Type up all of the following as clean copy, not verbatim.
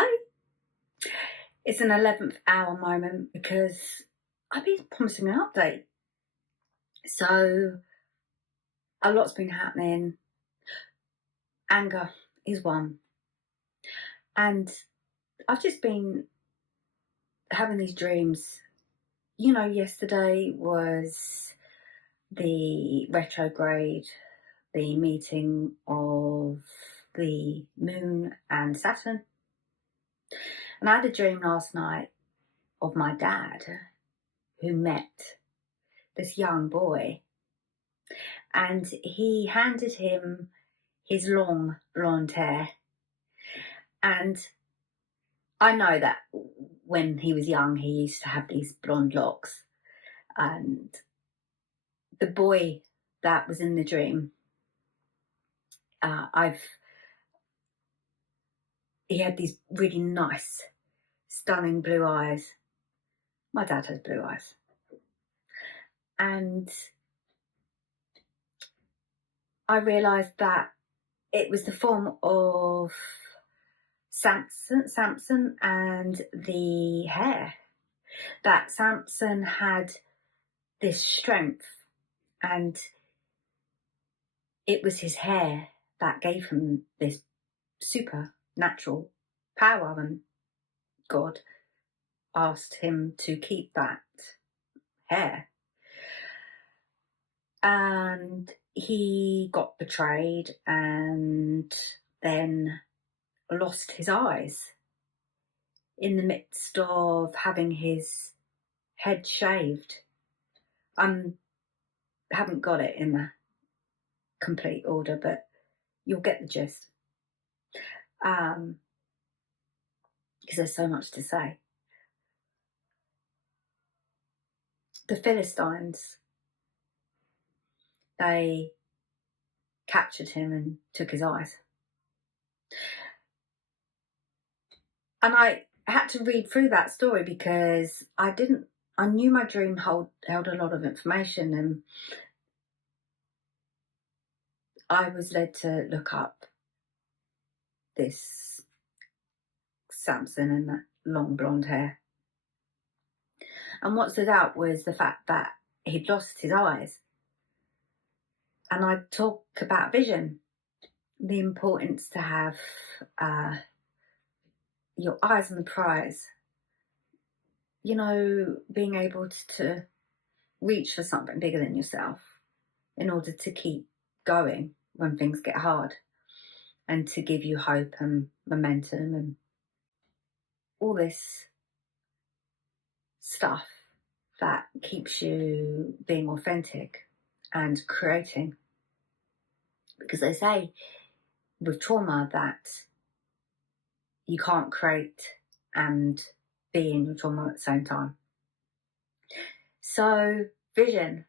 Hi. It's an 11th hour moment because I've been promising an update. So a lot's been happening. Anger is one. And I've just been having these dreams. You know, yesterday was the retrograde, the meeting of the moon and Saturn. And I had a dream last night of my dad who met this young boy, and he handed him his long blonde hair. And I know that when he was young, he used to have these blonde locks. And the boy that was in the dream, he had these really nice, stunning blue eyes. My dad has blue eyes. And I realised that it was the form of Samson and the hair. That Samson had this strength, and it was his hair that gave him this supernatural power, and God asked him to keep that hair. And he got betrayed and then lost his eyes in the midst of having his head shaved. Haven't got it in the complete order, but you'll get the gist. Because there's so much to say. The Philistines, they captured him and took his eyes. And I had to read through that story because I knew my dream held a lot of information, and I was led to look up this Samson and that long blonde hair. And what stood out was the fact that he'd lost his eyes. And I talk about vision, the importance to have your eyes on the prize. You know, being able to reach for something bigger than yourself in order to keep going when things get hard, and to give you hope and momentum and all this stuff that keeps you being authentic and creating. Because they say with trauma that you can't create and be in your trauma at the same time. So, vision.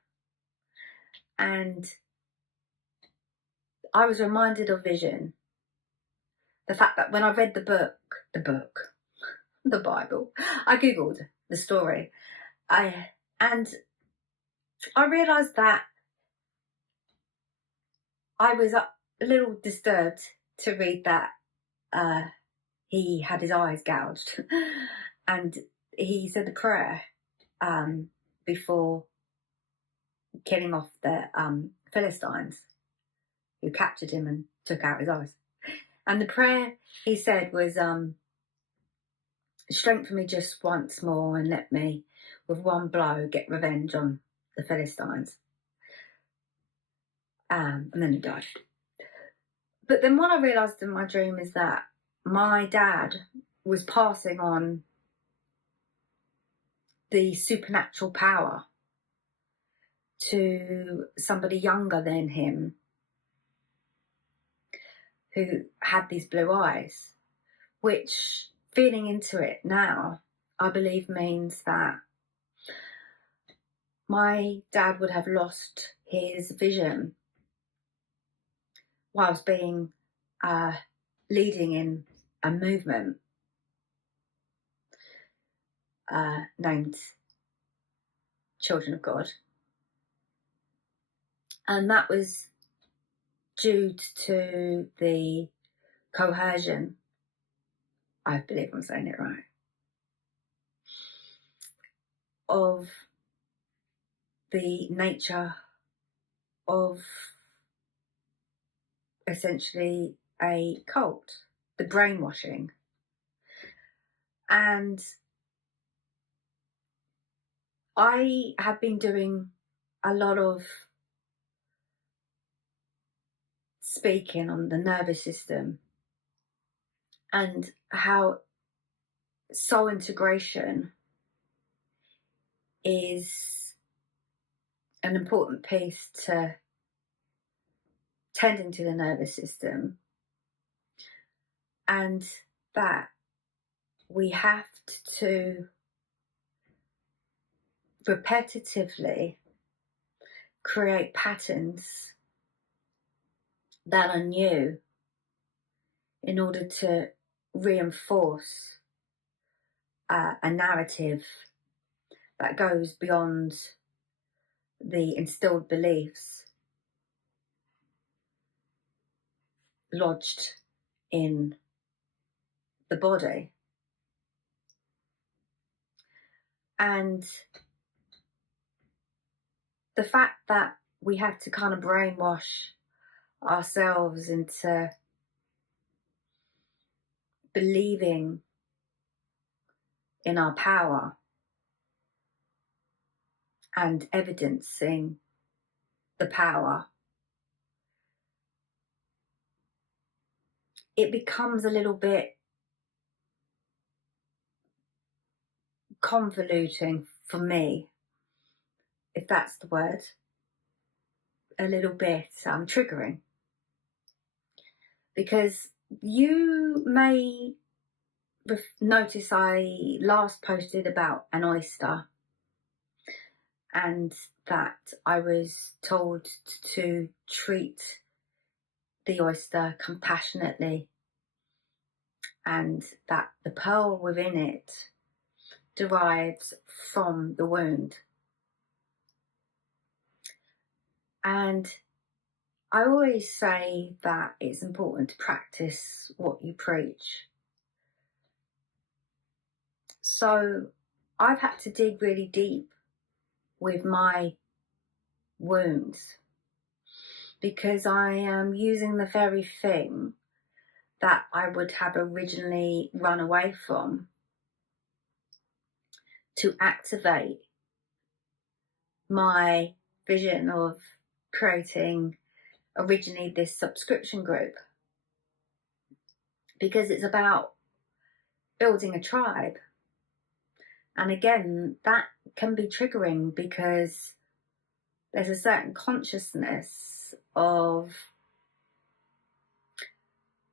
And I was reminded of vision. The fact that when I read the Bible, I Googled the story. And I realised that I was a little disturbed to read that he had his eyes gouged. And he said a prayer before killing off the Philistines who captured him and took out his eyes. And the prayer he said was, strengthen me just once more and let me, with one blow, get revenge on the Philistines. And then he died. But then what I realised in my dream is that my dad was passing on the supernatural power to somebody younger than him who had these blue eyes, which, feeling into it now, I believe means that my dad would have lost his vision whilst being leading in a movement named Children of God. And that was due to the coercion I believe I'm saying it right, of the nature of essentially a cult, the brainwashing. And I have been doing a lot of speaking on the nervous system and how soul integration is an important piece to tending to the nervous system, and that we have to repetitively create patterns that are new in order to reinforce a narrative that goes beyond the instilled beliefs lodged in the body. And the fact that we have to kind of brainwash ourselves into believing in our power and evidencing the power, it becomes a little bit convoluting for me, if that's the word, a little bit triggering. Because you may notice I last posted about an oyster, and that I was told to treat the oyster compassionately, and that the pearl within it derives from the wound. And I always say that it's important to practice what you preach. So I've had to dig really deep with my wounds, because I am using the very thing that I would have originally run away from to activate my vision of creating originally this subscription group, because it's about building a tribe. And again, that can be triggering because there's a certain consciousness of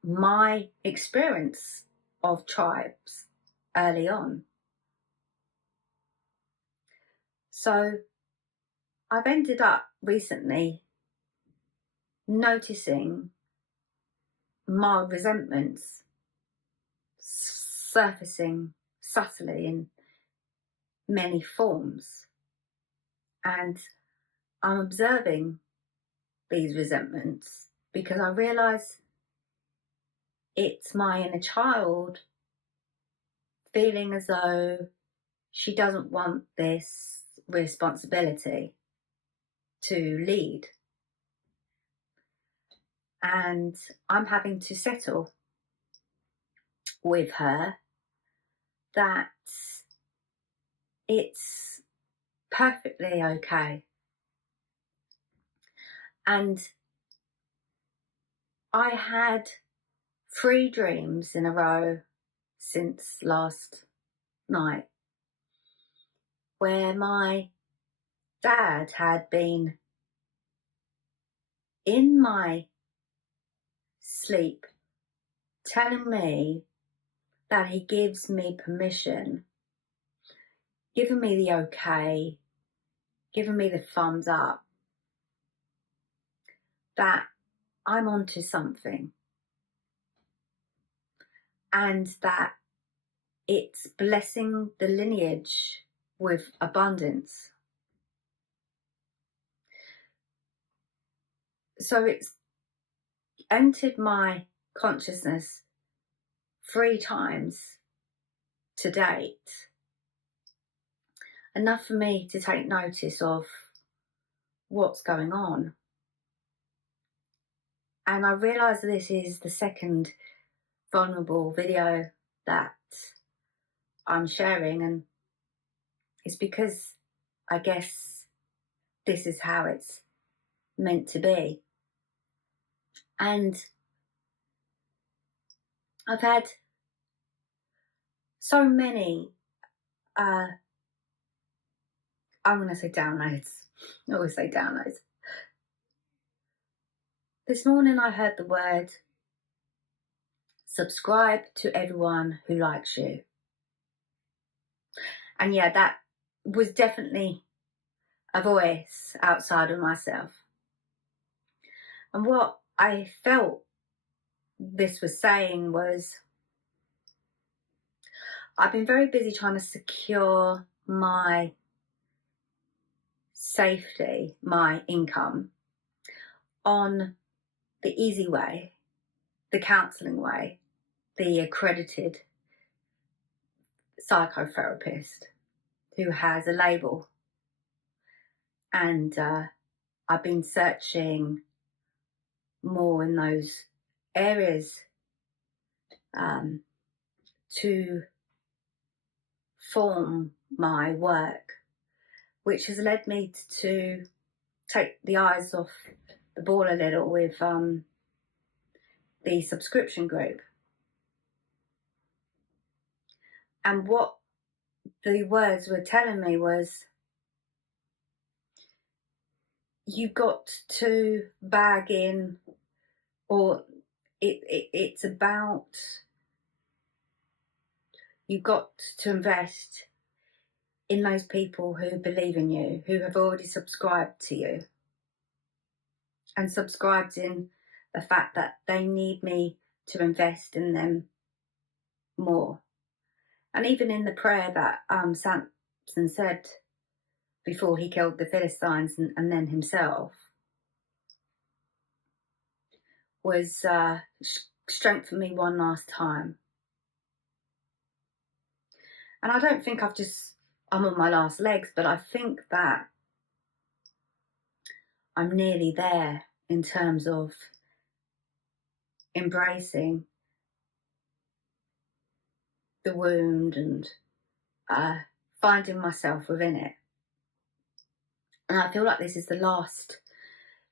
my experience of tribes early on. So I've ended up recently noticing mild resentments surfacing subtly in many forms. And I'm observing these resentments because I realise it's my inner child feeling as though she doesn't want this responsibility to lead. And I'm having to settle with her that it's perfectly okay. And I had 3 dreams in a row since last night where my dad had been in my sleep telling me that he gives me permission, giving me the okay, giving me the thumbs up, that I'm onto something, and that it's blessing the lineage with abundance. So it's entered my consciousness 3 times to date. Enough for me to take notice of what's going on. And I realise this is the second vulnerable video that I'm sharing, and it's because I guess this is how it's meant to be. And I've had so many, I'm going to say downloads. I always say downloads. This morning I heard the word subscribe to everyone who likes you. And yeah, that was definitely a voice outside of myself. And what I felt this was saying was, I've been very busy trying to secure my safety, my income, on the easy way, the counselling way, the accredited psychotherapist who has a label. And I've been searching more in those areas to form my work, which has led me to take the eyes off the ball a little with the subscription group. And what the words were telling me was, you got to bag in, or it's about, you got to invest in those people who believe in you, who have already subscribed to you, and subscribed in the fact that they need me to invest in them more. And even in the prayer that Samson said before he killed the Philistines and then himself, was strengthen me one last time. And I don't think I'm on my last legs, but I think that I'm nearly there in terms of embracing the wound and finding myself within it. And I feel like this is the last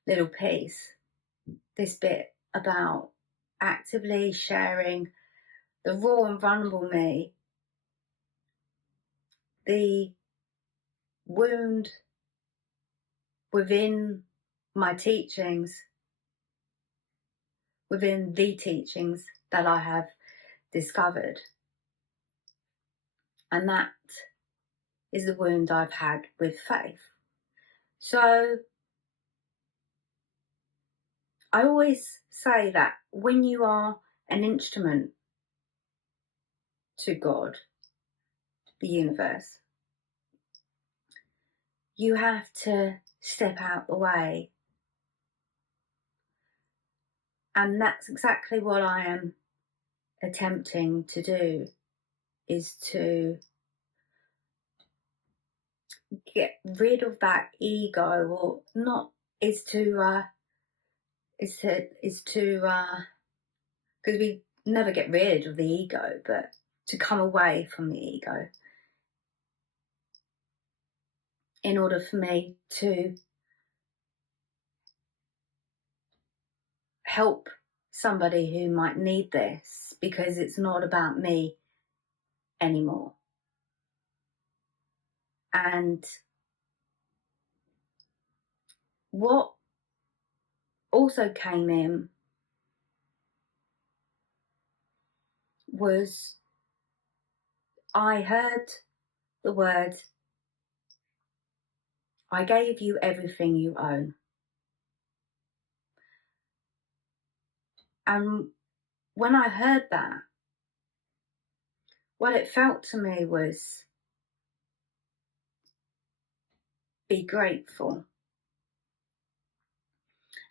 little piece, this bit about actively sharing the raw and vulnerable me, the wound within my teachings, within the teachings that I have discovered. And that is the wound I've had with faith. So I always say that when you are an instrument to God, the universe, you have to step out the way. And that's exactly what I am attempting to do, is to get rid of that ego, or not, because we never get rid of the ego, but to come away from the ego in order for me to help somebody who might need this, because it's not about me anymore. And what also came in was, I heard the word, I gave you everything you own. And when I heard that, what it felt to me was, be grateful.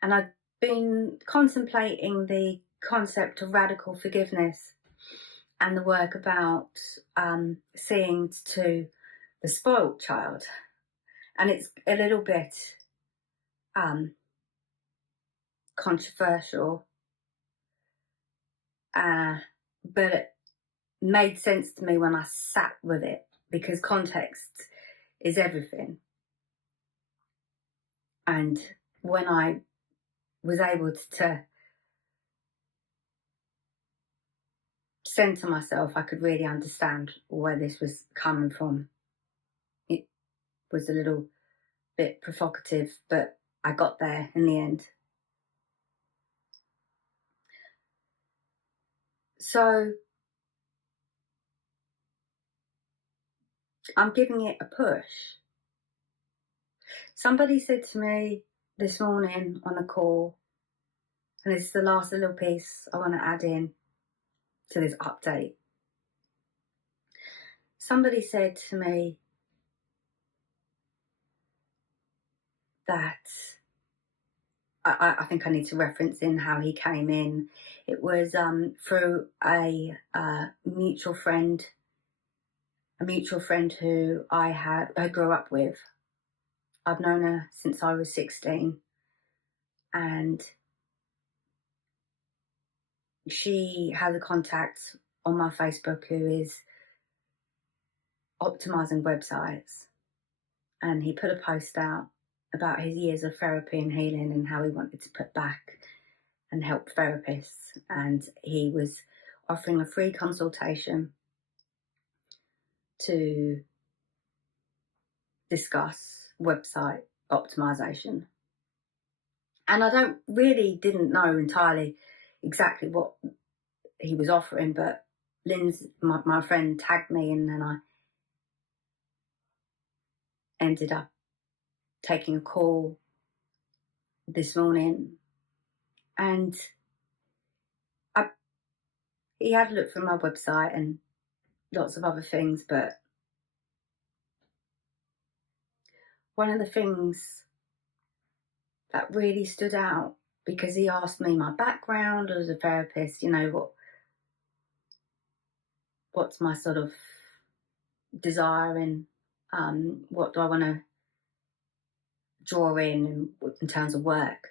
And I've been contemplating the concept of radical forgiveness and the work about seeing to the spoilt child. And it's a little bit controversial, but it made sense to me when I sat with it, because context is everything. And when I was able to centre myself, I could really understand where this was coming from. It was a little bit provocative, but I got there in the end. So I'm giving it a push. Somebody said to me this morning on a call, and this is the last little piece I want to add in to this update. Somebody said to me that I think I need to reference in how he came in. It was through a mutual friend who I grew up with. I've known her since I was 16, and she has a contact on my Facebook who is optimizing websites, and he put a post out about his years of therapy and healing and how he wanted to put back and help therapists, and he was offering a free consultation to discuss website optimization. And I didn't know entirely exactly what he was offering, but my friend tagged me, and then I ended up taking a call this morning, and he had looked through my website and lots of other things, but one of the things that really stood out, because he asked me my background as a therapist, what's my sort of desire, and what do I want to draw in terms of work.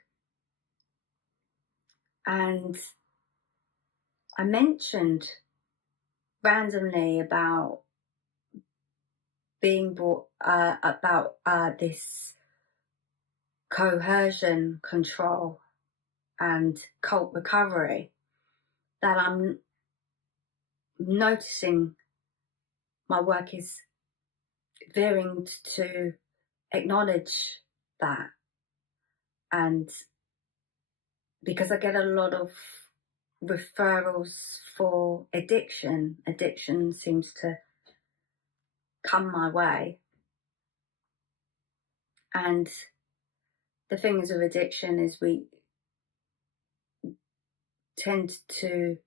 And I mentioned randomly about being brought about this coercion, control, and cult recovery, that I'm noticing my work is veering to acknowledge that. And because I get a lot of referrals for addiction seems to come my way. And the thing is with addiction is we tend to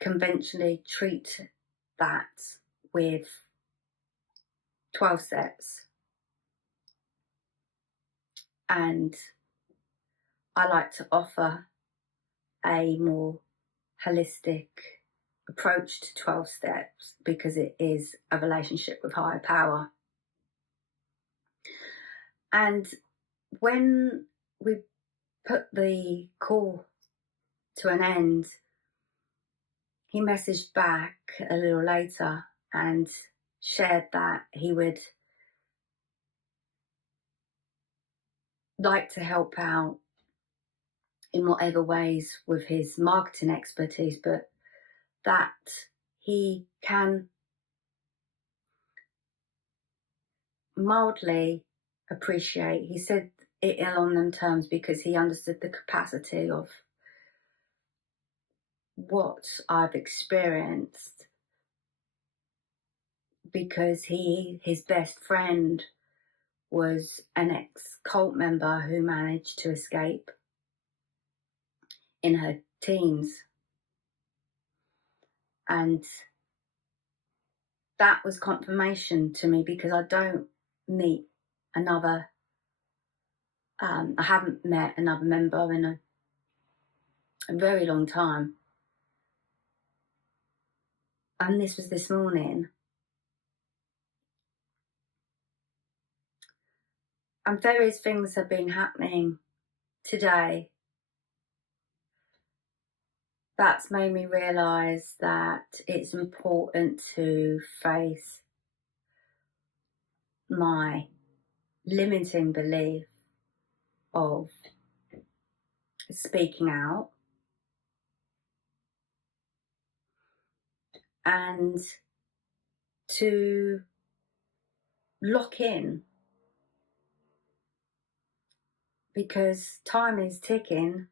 conventionally treat that with 12 steps. And I like to offer a more holistic approach to 12 steps, because it is a relationship with higher power. And when we put the call to an end, he messaged back a little later and shared that he would like to help out in whatever ways with his marketing expertise, but that he can mildly appreciate. He said it along them terms because he understood the capacity of what I've experienced, because his best friend was an ex-cult member who managed to escape in her teens. And that was confirmation to me, because I don't meet another, I haven't met another member in a very long time. and this was this morning, and various things have been happening today that's made me realise that it's important to face my limiting belief of speaking out and to lock in, because time is ticking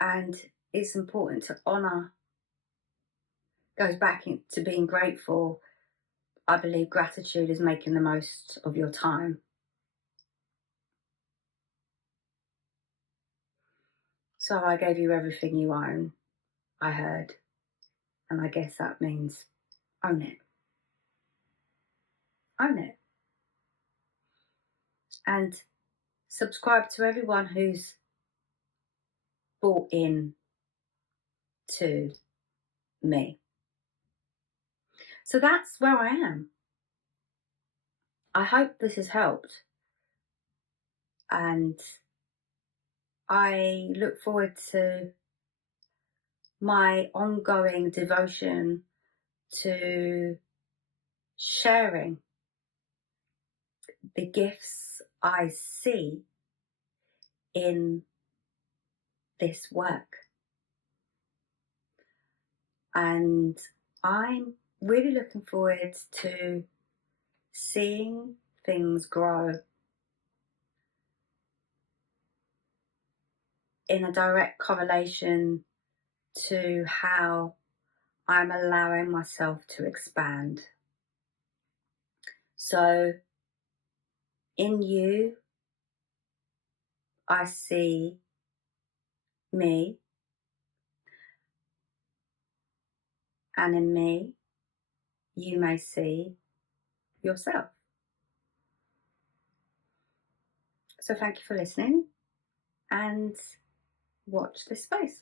and it's important to honour. Goes back to being grateful. I believe gratitude is making the most of your time. So I gave you everything you own, I heard, and I guess that means own it. Own it. And subscribe to everyone who's bought in to me. So that's where I am. I hope this has helped. And I look forward to my ongoing devotion to sharing the gifts I see in this work. And I'm really looking forward to seeing things grow in a direct correlation to how I'm allowing myself to expand. So in you, I see me, and in me, you may see yourself. So thank you for listening and watch this space.